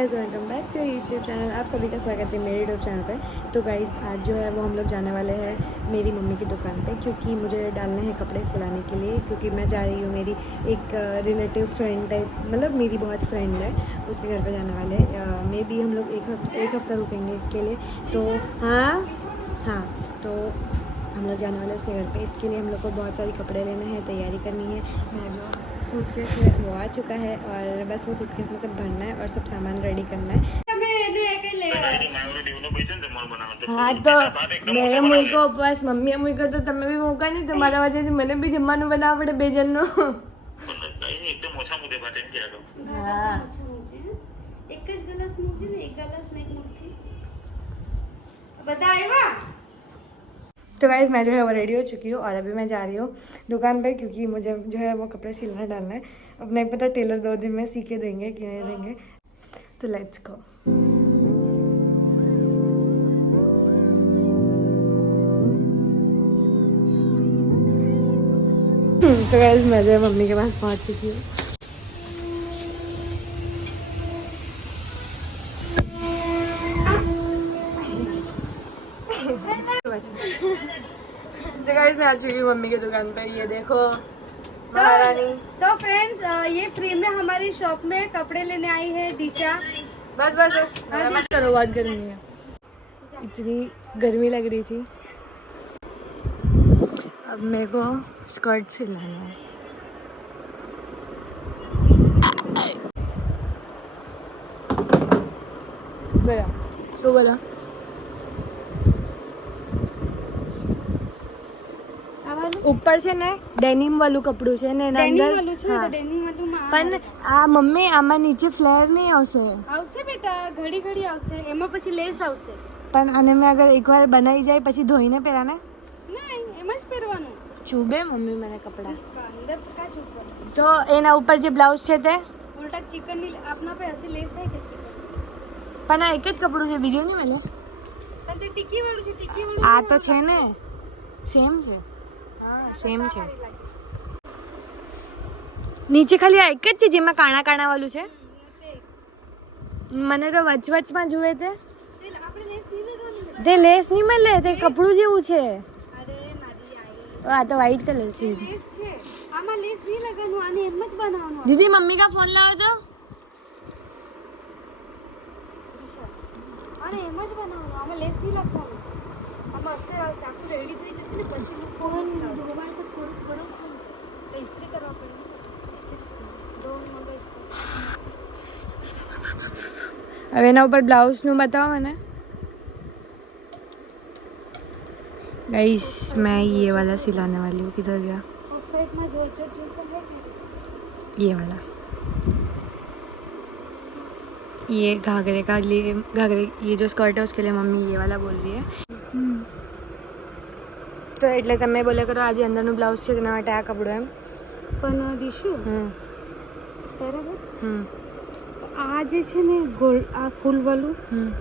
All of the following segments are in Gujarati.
Guys, welcome back to YouTube channel. आप सभी का स्वागत है मेरे यूट्यूब चैनल पे। तो गाइस, आज जो है वो हम लोग जाने वाले हैं मेरी मम्मी की दुकान पे, क्योंकि मुझे डालने हैं कपड़े सिलाने के लिए। क्योंकि मैं जा रही हूँ, मेरी एक रिलेटिव फ्रेंड टाइप, मतलब मेरी बहुत फ्रेंड है, उसके घर पे जाने वाले हैं। मे बी हम लोग एक हफ्ता रुकेंगे इसके लिए। तो हाँ, तो हम लोग जाने वाले हैं उसके घर पे। इसके लिए हम लोग को बहुत सारे कपड़े लेने हैं, तैयारी करनी है। मैं जो सूटकेस है वो आ चुका है और बस वो सूटकेस में सब भरना है और सब सामान रेडी करना है। हाँ, तो मेरे मुई को बस मम्मी मुई को तो तमे भी मौका नहीं, तुम्हारा वजह से मैंने भी जम्मानु बनावा पड़े बेजन नो। एकदम ओछा मुदे पाते क्या लो। हाँ, एक જ ગ્લાસ મૂકજો ને, એક ગ્લાસ નહીં મૂકતી બધા આવ્યા। तो गाइस, मैं जो है वो रेडी हो चुकी हूँ और अभी मैं जा रही हूँ दुकान पे, क्योंकि मुझे जो है वो कपड़े सिलना डालना है। अब नहीं पता टेलर 2 दिन में सी के देंगे कि नहीं देंगे। तो लेट्स गो। तो गाइस, मैं जो है मम्मी के पास पहुँच चुकी हूँ। तो गाइस, मैं आ चुकी हूँ मम्मी की दुकान पे। ये देखो महारानी। तो फ्रेंड्स, ये फ्री में हमारी शॉप में कपड़े लेने आई है दिशा। बस बस बस, मत करो, बात करनी है। इतनी गर्मी लग रही थी। अब मेरे को स्कर्ट सिलाना है। बोला तो बोला ઉપર છે ને ડેનિમ વાળું કપડું છે ને એના ડેનિમ અંદર વાળું છે તો ડેનિમ વાળું માં પણ આ મમ્મી આમાં નીચે ફ્લેર નહીં આવશે આવશે બેટા, ઘડી ઘડી આવશે, એમાં પછી લેસ આવશે। પણ આને મેં અગર એકવાર બનાવી જાય પછી ધોઈને પહેરાને નહીં, એમાં જ પહેરવાનું। ચૂબે મમ્મી મને કપડા। અંદર કા ચૂપ તો એના ઉપર જે બ્લાઉઝ છે તે ઉલટા ચિકન ની આપના पे ऐसे लेस है કે ચિકન પણ આ એક જ કપડું છે, બીજું નહીં મળે। પણ તે ટીકી વાળું છે, ટીકી વાળું આ તો છે ને સેમ છે। હા, સેમ છે। નીચે ખાલી આ એક જ છે જેમાં કાણા કાણા વાળું છે। મને તો વચવચમાં જુએ તે આપણે લેસ નહીં લગાવવાનું। તે લેસ નહીં મળે, તે કપડું જેવું છે। અરે મારી આઈ આ તો વ્હાઈટ કલર છે। લેસ છે, આમાં લેસ નહીં લગાવવાનું, આને એમ જ બનાવવાનું। दीदी मम्मी का फोन लाओ तो। આને એમ જ બનાવવાનું, આમાં લેસ નહીં લગાવવાનું। આમાં અસ્તર આવશે, આખું રેડી થઈ જશે ને પછી ધોવાય તો થોડું તો ઇસ્ત્રી કરવા પડે। अब एना ऊपर ब्लाउज नु बताओ मैंने। गाइस, मैं ये वाला सिलाने वाली हूँ। किधर गया ये वाला? ये घाघरे का लिए, घाघरे ये जो स्कर्ट है उसके लिए मम्मी ये वाला बोल रही है। तो એટલે તમે બોલે કરો આજે અંદરનું બ્લાઉઝ છે તેના માટે આ કપડું એમ। પણ દીશુ બરાબર, આ જે છે ને ગોલ્ડ, આ ફૂલ વાળું,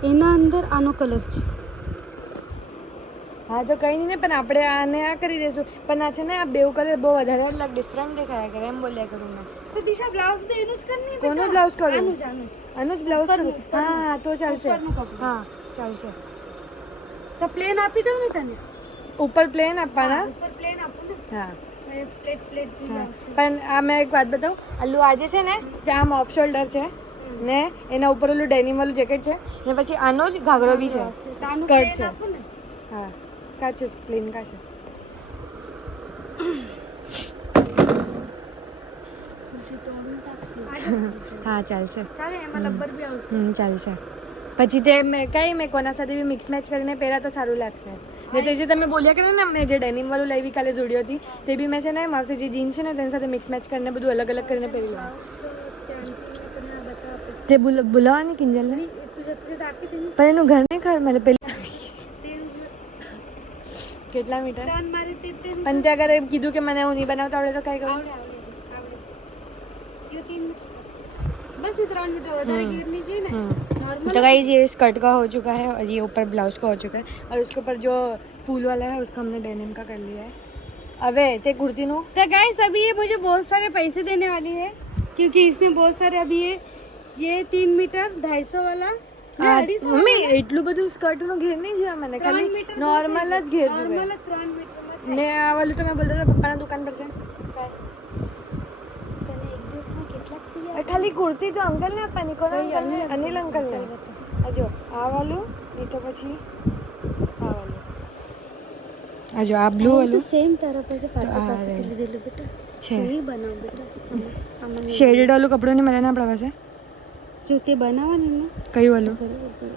એના અંદર આનો કલર છે। હા, તો કંઈ નહીં ને, પણ આપણે આને આ કરી દઈશું। પણ આ છે ને આ બેવ કલર બહુ વધારે અલગ ડિફરન્ટ દેખાયા કરે, એમ બોલ્યા કરું મેં। તો દિશા બ્લાઉઝ બે એનું જ કરની છે। કોનો બ્લાઉઝ કરું? આનું જ બ્લાઉઝ કરું? ઉપરનું, હા, તો ચાલશે। ઉપરનું કપડું। હા, ચાલશે। તો પ્લેન આપી દઉં ને તને? ઉપર પ્લેન આપવાના? ઉપર પ્લેન આપું ને, હા, પ્લેટ પ્લેટ જેવી હા। આવશે। પણ આ મેં એક વાત બતાવું, આલું આજે છે ને તે આમ ઓફ શોલ્ડર છે ને એના ઉપર ઓલું ડેનિમ વાળું જેકેટ છે ને પછી આનો જ ઘાઘરો બી છે, તો આનું સ્કર્ટ પ્લેન છે। આપું ને? હા, કા છે પ્લેન કા છે? હા, ચાલશે। ચાલે, એમાં લબ્બર બી આવશે। ચાલશે। પછી તે મેં મેં કોના સાથે બી મિક્સ મેચ કરીને પહેરા તો સારું લાગશે। ને તે જે તમે બોલ્યા કે ને મેં જે ડેનિમ વાળું લાવી કાલે ઝુડિયોથી, તે બી મેં છે ને મારી જે જીન્સ છે ને તેની સાથે મિક્સ મેચ કરીને બધું અલગ અલગ કરીને પહેરી લઉં। તે બોલાવવાની કિંજલને, તું જતે જતે આપી દે ને। પણ એનું ઘર નહીં ખબર મારે પેલા કેટલા મીટર? ત્રણ મારી તે પણ તે અગર એમ કીધું કે મને હું નહીં બનાવતા આવડે તો કાંઈ કરું? આવડે આવડે ये 3 मीटर, बस ये 3 मीटर વધારે ગીર नहीं चाहिए ना नॉर्मल। तो गाइस, ये स्कर्ट का हो चुका है और ये ऊपर ब्लाउज का हो चुका है और उसके ऊपर जो फूल वाला है उसका हमने डेनिम का कर लिया है। अबे ते कुर्ती नो। तो गाइस, अभी ये मुझे बहुत सारे पैसे देने वाली है, क्योंकि इसने बहुत सारे अभी ये ये 3 मीटर 250 वाला ना, 250 મમ્મી એટલું બધું સ્કર્ટ નું ઘેર નહીં જોયા મને, 3 ખાલી મીટર નોર્મલ જ ઘેર नॉर्मल જોયા. 3 मीटर ને આ વાલું તમે બોલતા હતા પપ્પાના દુકાન પર છે, તને એક દિવસમાં કેટલાક સીવ્યા? એ ખાલી કુર્તી તો અંકલ ને આપવાની, કોના કઈ અંકલ ને? અનિલ અંકલ ને. ચાલ બતા. આ જો આ વાલું, નહીં તો પછી આ વાલું. આ જો આ બ્લુ હું તો વાલું સેમ તારા પાસે ફાટો આ પાસે red. લીધેલું બેટા. છે. નહીં બનાવ બેટા. આમાં નહીં શેડેડ વાળું કપડું નહીં મળે ને આપણા પાસે. બનાવ. જો તે બનાવવાની ને કયું વાલું? બરોબર.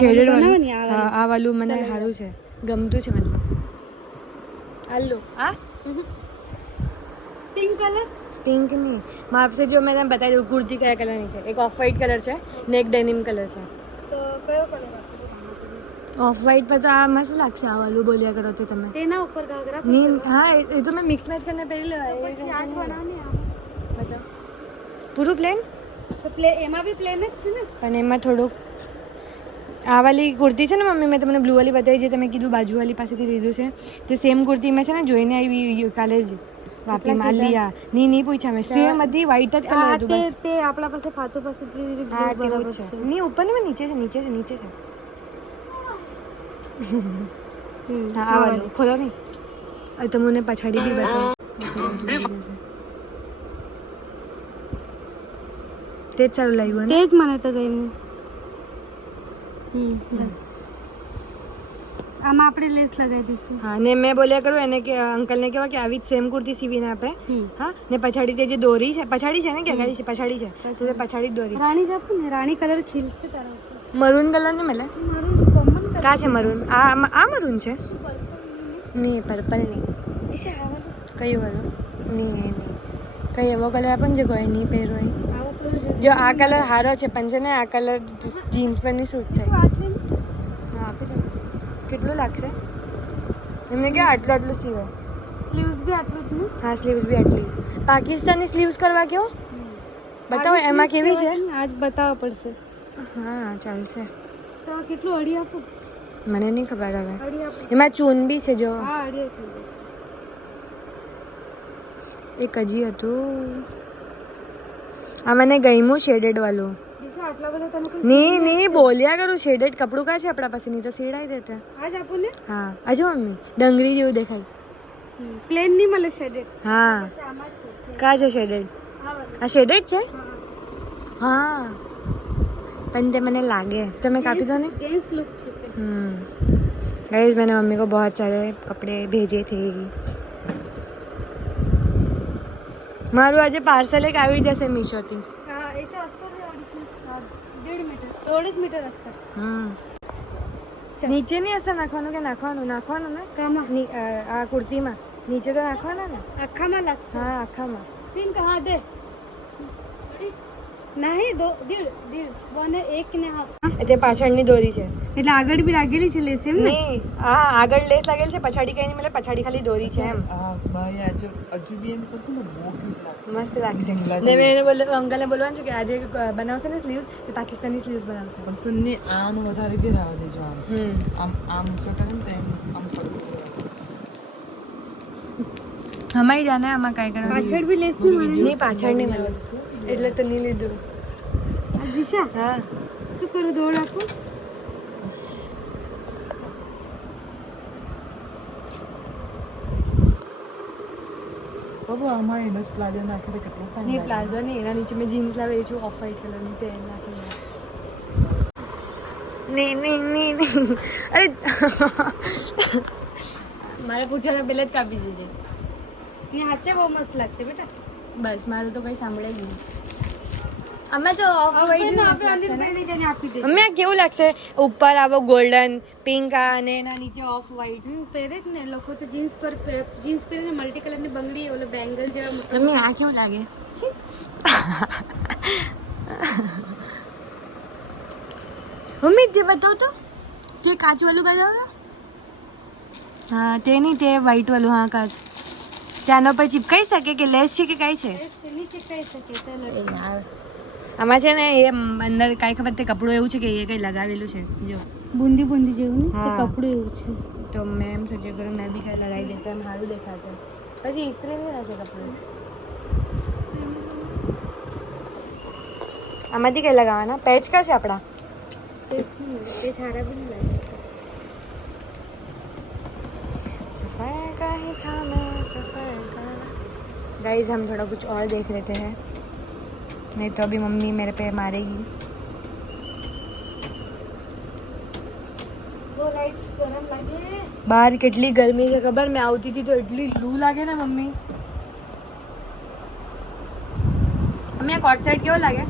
શેડેડ વાળું. બનાવવાની આ હા આ વાલું મને ચાલો. સારું છે, ગમતું છે મતલબ. હાલો આ પિંક કલર પિંક નહીં, મારા પાસે જો મેં તમને બતાવી દઉં કુર્તી કયા કલરની છે. એક ઓફ વ્હાઈટ કલર છે ને એક ડેનિમ કલર છે. તો કયો કલર આપો? ઓફ વ્હાઈટ પર તો આ મસ્ત લાગશે, આ વાલું બોલ્યા કરો તો તમે. તેના ઉપર ઘાઘરા નહીં હા એ તો મેં મિક્સ મેચ કરીને પહેરી લેવાય. એ પછી આજ tension નહીં. બનાવની આ મસ્ત. બતાવો પૂરું પ્લેન, તો એમાં બી પ્લેન જ છે ને. અને એમાં થોડુંક આ વાલી કુર્તી છે ને મમ્મી, મેં તમને બ્લુ વાલી બતાવી, જે તમે કીધું બાજુવાળી પાસેથી લીધું છે, તે સેમ કુર્તી મેં છે ને જોઈને આવી કાલે જ વાપીમાં લિયા. નહીં પૂછ્યા મેં, સેમ હતી, વ્હાઈટ જ કલર હા હતું તે બસ. તે આપણા પાસે ફાતુ પાસેથી લીધેલું હા blue તેવું જ બરાબર છે. નહીં ઉપર નહીં, નીચે છે, નીચે છે, નીચે છે. હા આ વાલું ખોલો નહીં, તમને પછાડી બી બતાવો. તે જ સારું લાગ્યું ને. તે જ મને તો ગમ્યું. બસ આમાં આપણે લેસ લગાવી દઈશું. હા ને મેં બોલ્યા કરું એને કે અંકલને કહેવા કે આવી જ સેમ કુર્તી સીવીને આપે. હા ને પછાડી તે જે દોરી છે, પછાડી છે ને કે ગાડી છે? પછાડી છે, તો તે પછાડી જ દોરી. રાણી જ આપું ને, રાણી કલર ખીલશે તારા ઉપર. મરૂન કલર નહીં મળે? મારું કોમન કલર કા છે મરૂન? આ મરૂન છે? શું પર્પલ નહીં પર્પલ નહીં. દિશા આવા કયું વાળું? નહીં નહીં કઈ એવો કલર આપો ને જે કોઈ નહીં પહેરો હોય. આવો કલર જો આ કલર સારો છે પણ છે ને આ કલર જીન્સ પર નહીં સૂટ થાય. આટલી હા આપી દો. કેટલું લાગશે એમને કે આટલું આટલું સીવે? સ્લીવ્સ બી આટલું જ ને. હા સ્લીવ્સ બી આટલી. પાકિસ્તાની સ્લીવ્સ કરવા કહો, બતાવો એમાં કેવી છે. આજ બતાવવા પડશે. હા ચાલશે. તો આ કેટલું અડી આપું? મને નહીં ખબર હવે. અડી આપું. એમાં ચૂન બી છે જો. હા અડી થઈ જશે. એક હજી હતું, આ મને ગમ્યું શેડેડ વાળું. દિશા આટલા બધા તને કોઈ નહીં બોલ્યા કરું, શેડેડ કપડું કા છે આપણા પાસે? નહીં તો સીડાઈ દેતા. આજ આપું ને. હા આ જો મમ્મી ડંગરી જેવું દેખાય. પ્લેન નહીં મળે શેડેડ. હા આમાં છે. કા છે શેડેડ? આ વાળું. આ શેડેડ છે? હા हाँ पण ते मैंने लागे तो मैं काफी दो ने जेंट्स लुक છે તે. गाइस मैंने मम्मी को बहुत सारे कपड़े भेजे थे. મારું આજે પાર્સલ એક આવી જશે મીશોથી. હા એ છે અસ્તર છે ઓડિશન. હા 1.5 મીટર 1.5 મીટર અસ્તર. નીચે નહીં અસ્તર નાખવાનું કે નાખવાનું ને કામાં આ કુર્તીમાં નીચે તો નાખવાના ને. આખામાં લાગશે. હા આખામાં. પિંક હા દે નહીં દો 1.5 1.5 તે પાછળની દોરી છે એટલે આગળ બી લાગેલી છે લેસ એમ ને. નહીં હા આગળ લેસ લાગેલ છે, પછાડી કઈ નહીં મળે, પછાડી ખાલી દોરી છે એમ. મસ્ત લાગશે. ને મેં એને અંકલને બોલવાનું છે કે આજે બનાવશે ને સ્લીવ્સ એ પાકિસ્તાની સ્લીવ્સ બનાવશે. પણ સુન્ની આમ વધારે ઘેરાવા દેજો. આમ આમ શું કરે ને તેમ આમ હમાઈ જાને આમાં કાંઈ કરવાનું પાછળ બી લેસ નહીં મળે. નહીં, પાછળ નહીં મળે એટલે તો નહીં લીધું. આ દિશા હા શું કરું દોડ આપું. બાબુ આમાં એનો જ પ્લાઝો નાખે તો કેટલો ફાઇન નહીં પ્લાઝો નહીં, એના નીચે મેં જીન્સ લાવેલી છું ઓફ વ્હાઈટ કલરની, તે નાખી. નહીં અરે મારે પૂછવાના પહેલા જ કાપી દીધી. ને હાચે બહુ મસ્ત લાગશે બેટા. બસ મારું તો કંઈ સાંભળે જ નહીં. અમે તો ઓફ વ્હાઈટ આપી દે. અમે આ કેવું લાગશે? ઉપર આવો ગોલ્ડન પિંક અને એના નીચે ઓફ વ્હાઈટ. પહેરે જ ને લોકો તો જીન્સ પહેરીને મલ્ટી કલરની બંગડી ઓલો બેંગલ જેવા. મમ્મી આ કેવું લાગે? મમ્મી તે બતાવ તો, તે કાચ વાળું બતાવો તો. હા તે નહીં, તે વ્હાઈટ વાળું. હા કાચ ત્યાંનો પર ચીપકાઈ શકે કે લેસ છે કે કાંઈ છે? નીચે કઈ શકે એ યાર આમાં છે ને એ અંદર કાંઈ ખબર તે કપડું એવું છે કે એ કંઈ લગાવેલું છે જો બુંદી બુંદી જેવું ને તે હા. કપડું એવું છે. તો મેં એમ સોચ્યું કરું મેં બી કાંઈ લગાવી દેતા એમ સારું દેખાશે પછી ઇસ્ત્રી નહીં થશે કપડું આમાંથી કંઈ લગાવવાના પેચ કા છે આપણા તે સારા બી નહીં લાગે. सफर का ही था मैं सफर का गाइस हम थोड़ा कुछ और देख लेते हैं नहीं तो अभी मम्मी मेरे पे मारेगी वो लाइट गरम लागे. બહાર કેટલી ગરમી છે ખબર મેં આવતી હતી તો એટલી લૂ લાગે ને મમ્મી મમ્મી આ કોટ સેટ કેવો લાગે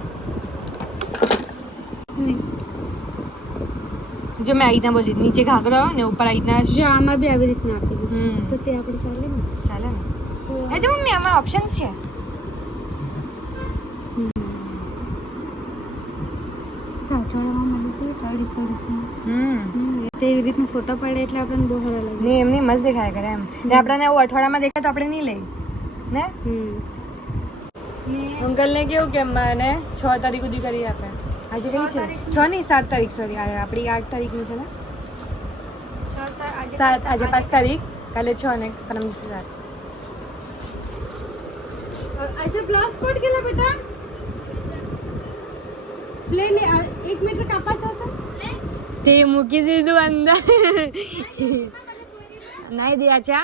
જો મેં આઈના બોલી નીચે ઘાઘરો હોય ને ઉપર આઈના જો આમાં બી આવી રીતના આપેલું છે હમ. તો તે આપણે ચાલે ને. ચાલે ને એ જો મમ્મી આમાં ઓપ્શન્સ છે તો અઠવાડિયામાં મળી છે 250. તે એવી રીતના ફોટા પાડે એટલે આપણને બહુ સારા લાગે. નહીં એમની મસ્ત દેખાય કરે એમ ને આપણને એવું અઠવાડિયામાં દેખાય તો આપણે નહીં લઈ ને અંકલને કેવું કે મને 6 તારીખ સુધી કરી આપે આજે કઈ છે 6 નહીં 7 તારીખ સોરી આપણી 8 તારીખની છે ને 7 આજે 5 તારીખ કાલે 6 ને પરમ દિવસે 7 अच्छा ब्लाउज कोट केला बेटा प्लेन 1 मीटर कापा चाहता તે મૂકી દીધું અંદર નહીં દિયા ચા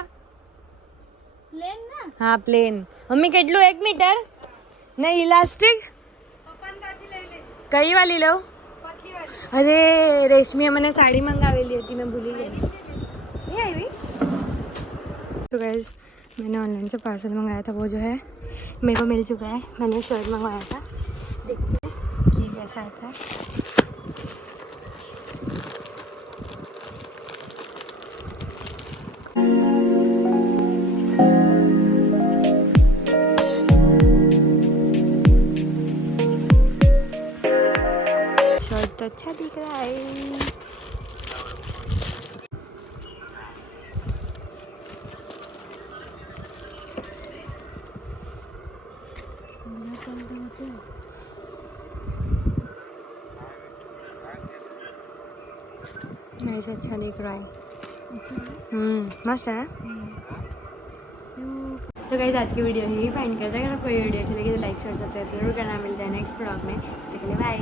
प्लेन ना હા પ્લેન મમ્મી કેટલું 1 મીટર નહીં ઇલાસ્ટિક પપ્પાને કાથી લઈ લે કઈ વાલી લઉં પતલી વાળી અરે રેશમીએ મને સાડી મંગાવેલી હતી मैं भूली गई नहीं आई तो गाइस मैंने ऑनलाइन से पार्सल मंगाया था वो जो है मेरे को मिल चुका है मैंने शर्ट मंगवाया था देखते हैं कि कैसा आता है शर्ट तो अच्छा दिख रहा है ऐसा अच्छा दिख रहा है मस्त है ना तो गाइस आज की वीडियो यही फाइंड करते हैं अगर आपको ये वीडियो अच्छी लगी तो लाइक शेयर सब्सक्राइब जरूर करना मिलता है नेक्स्ट ब्लॉग में तो बाय